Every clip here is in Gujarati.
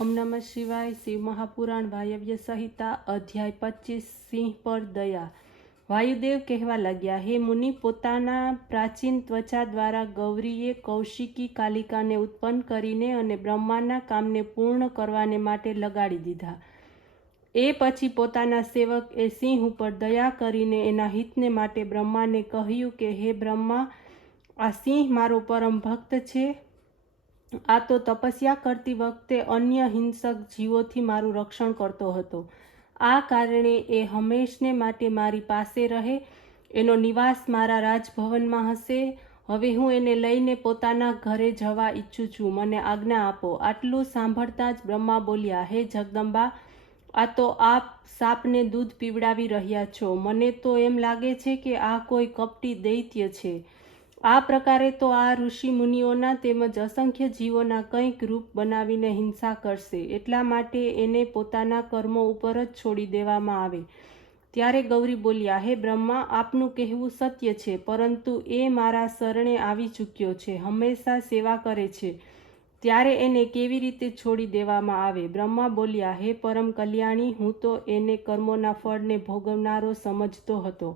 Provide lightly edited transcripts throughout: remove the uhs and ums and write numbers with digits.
ओम नमः शिवाय। शिव महापुराण वायव्य संहिता अध्याय 25 सिंह पर दया। वायुदेव कहवा लग्या, हे मुनि, पोताना प्राचीन त्वचा द्वारा गौरीए कौशिकी कालिकाने उत्पन्न करीने अने ब्रह्माना कामने पूर्ण करवाने माटे लगाड़ी दीधा। ए पछी पोताना सेवक ए सिंह उपर दया करीने एना हितने माटे ब्रह्माने कह्युं के हे ब्रह्मा, आ सिंह मारो परम भक्त छे। आ तो तपस्या करती वखते अन्य हिंसक जीवोथी मारू रक्षण करतो हतो। आ कारणे ए हमेशने माटे मारी पासे रहे। एनो निवास मारा राजभवનમાં हशे। હવે હું એને લઈને પોતાના ઘરે જવા ઈચ્છું છું, મને આજ્ઞા આપો। આટલું સાંભળતા જ બ્રહ્મા બોલ્યા, હે જગદંબા, આ તો આપ સાપને દૂધ પીવડાવી રહ્યા છો। મને તો એમ લાગે છે કે આ કોઈ કપટી દૈત્ય છે। આ પ્રકારે તો આ ઋષિ મુનિઓના તેમજ અસંખ્ય જીવોના કંઈક રૂપ બનાવીને હિંસા કરશે, એટલા માટે એને પોતાના કર્મો ઉપર જ છોડી દેવામાં આવે। ત્યારે ગૌરી બોલ્યા, હે બ્રહ્મા, આપનું કહેવું સત્ય છે, પરંતુ એ મારા શરણે આવી ચૂક્યો છે, હંમેશા સેવા કરે છે, ત્યારે એને કેવી રીતે છોડી દેવામાં આવે? બ્રહ્મા બોલ્યા, હે પરમ કલ્યાણી, હું તો એને કર્મોના ફળને ભોગવનારો સમજતો હતો।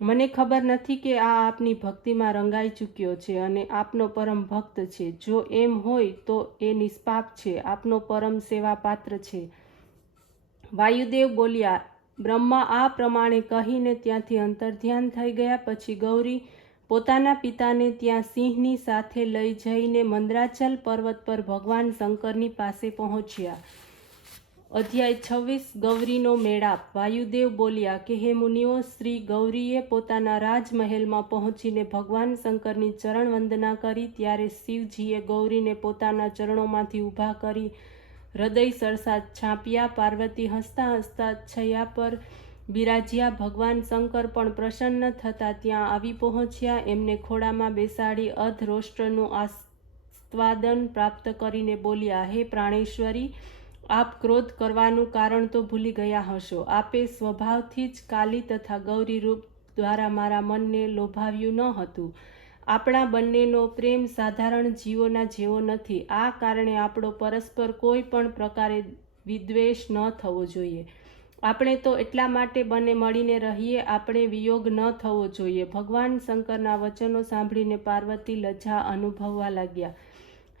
મને ખબર નથી કે આ આપની ભક્તિમાં રંગાઈ ચૂક્યો છે અને આપનો પરમ ભક્ત છે। જો એમ હોય તો એ નિષ્પાપ છે, આપનો પરમ સેવા પાત્ર છે। વાયુદેવ બોલ્યા। બ્રહ્મા આ પ્રમાણે કહીને ત્યાંથી અંતર્ધ્યાન થઈ ગયા। પછી ગૌરી પોતાના પિતાને ત્યાં સિંહની સાથે લઈ જઈને મંદરાચલ પર્વત પર ભગવાન શંકરની પાસે પહોંચ્યા। અધ્યાય 26 ગૌરીનો મેળાપ। વાયુદેવ બોલ્યા કે હે મુનિઓ, શ્રી ગૌરીએ પોતાના રાજમહેલમાં પહોંચીને ભગવાન શંકરની ચરણ વંદના કરી। ત્યારે શિવજીએ ગૌરીને પોતાના ચરણોમાંથી ઊભા કરી હૃદય સરસા છાપ્યા। પાર્વતી હસતા હસતા છૈયા પર બિરાજ્યા। ભગવાન શંકર પણ પ્રસન્ન થતા ત્યાં આવી પહોંચ્યા। એમને ખોળામાં બેસાડી અધરોષ્ટ્રનું આસ્વાદન પ્રાપ્ત કરીને બોલ્યા, હે પ્રાણેશ્વરી, આપ ક્રોધ કરવાનું કારણ તો ભૂલી ગયા હશો। આપે સ્વભાવથી જ કાલી તથા ગૌરી રૂપ દ્વારા મારા મનને લોભાવ્યું ન હતું। આપણા બંનેનો પ્રેમ સાધારણ જીવોના જેવો નથી। આ કારણે આપણો પરસ્પર કોઈ પણ પ્રકારે વિદ્વેષ ન થવો જોઈએ। આપણે તો એટલા માટે બંને મળીને રહીએ, આપણે વિયોગ ન થવો જોઈએ। ભગવાન શંકરના વચનો સાંભળીને પાર્વતી લજ્જા અનુભવવા લાગ્યા।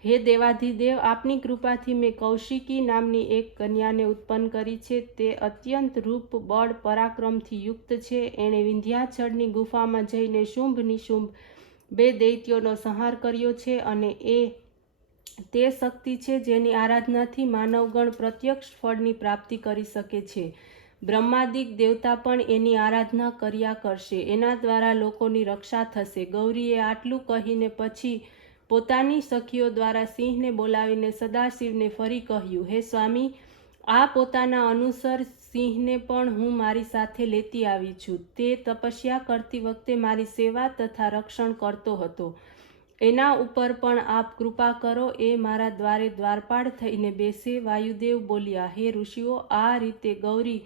હે દેવાધિદેવ, આપની કૃપાથી મેં કૌશિકી નામની એક કન્યાને ઉત્પન્ન કરી છે। તે અત્યંત રૂપ, બળ, પરાક્રમથી યુક્ત છે। એણે વિંધ્યાચળની ગુફામાં જઈને શુંભ નિશુંભ બે દૈત્યોનો સંહાર કર્યો છે અને એ તે શક્તિ છે જેની આરાધનાથી માનવગણ પ્રત્યક્ષ ફળની પ્રાપ્તિ કરી શકે છે। બ્રહ્માદિક દેવતા પણ એની આરાધના કર્યા કરશે, એના દ્વારા લોકોની રક્ષા થશે। ગૌરીએ આટલું કહીને પછી પોતાની સખીઓ દ્વારા સિંહને બોલાવીને સદાશિવને ફરી કહ્યું, હે સ્વામી, આ પોતાના અનુસર સિંહને પણ હું મારી સાથે લેતી આવી છું। તે તપસ્યા કરતી વખતે મારી સેવા તથા રક્ષણ કરતો હતો, એના ઉપર પણ આપ કૃપા કરો, એ મારા દ્વારે દ્વારપાળ થઈને બેસે। વાયુદેવ બોલ્યા, હે ઋષિઓ, આ રીતે ગૌરી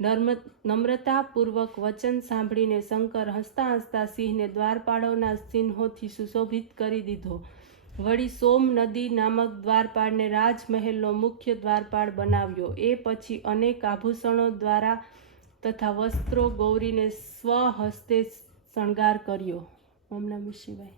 નમ્રતાપૂર્વક વચન સાંભળીને શંકર હસતા હસતા સિંહને દ્વારપાળોના ચિહ્નોથી સુશોભિત કરી દીધો। વળી સોમ નદી નામક દ્વારપાળને રાજમહેલનો મુખ્ય દ્વારપાળ બનાવ્યો। એ પછી અનેક આભૂષણો દ્વારા તથા વસ્ત્રો ગૌરીને સ્વહસ્તે શણગાર કર્યો। ઓમ નમઃ શિવાય।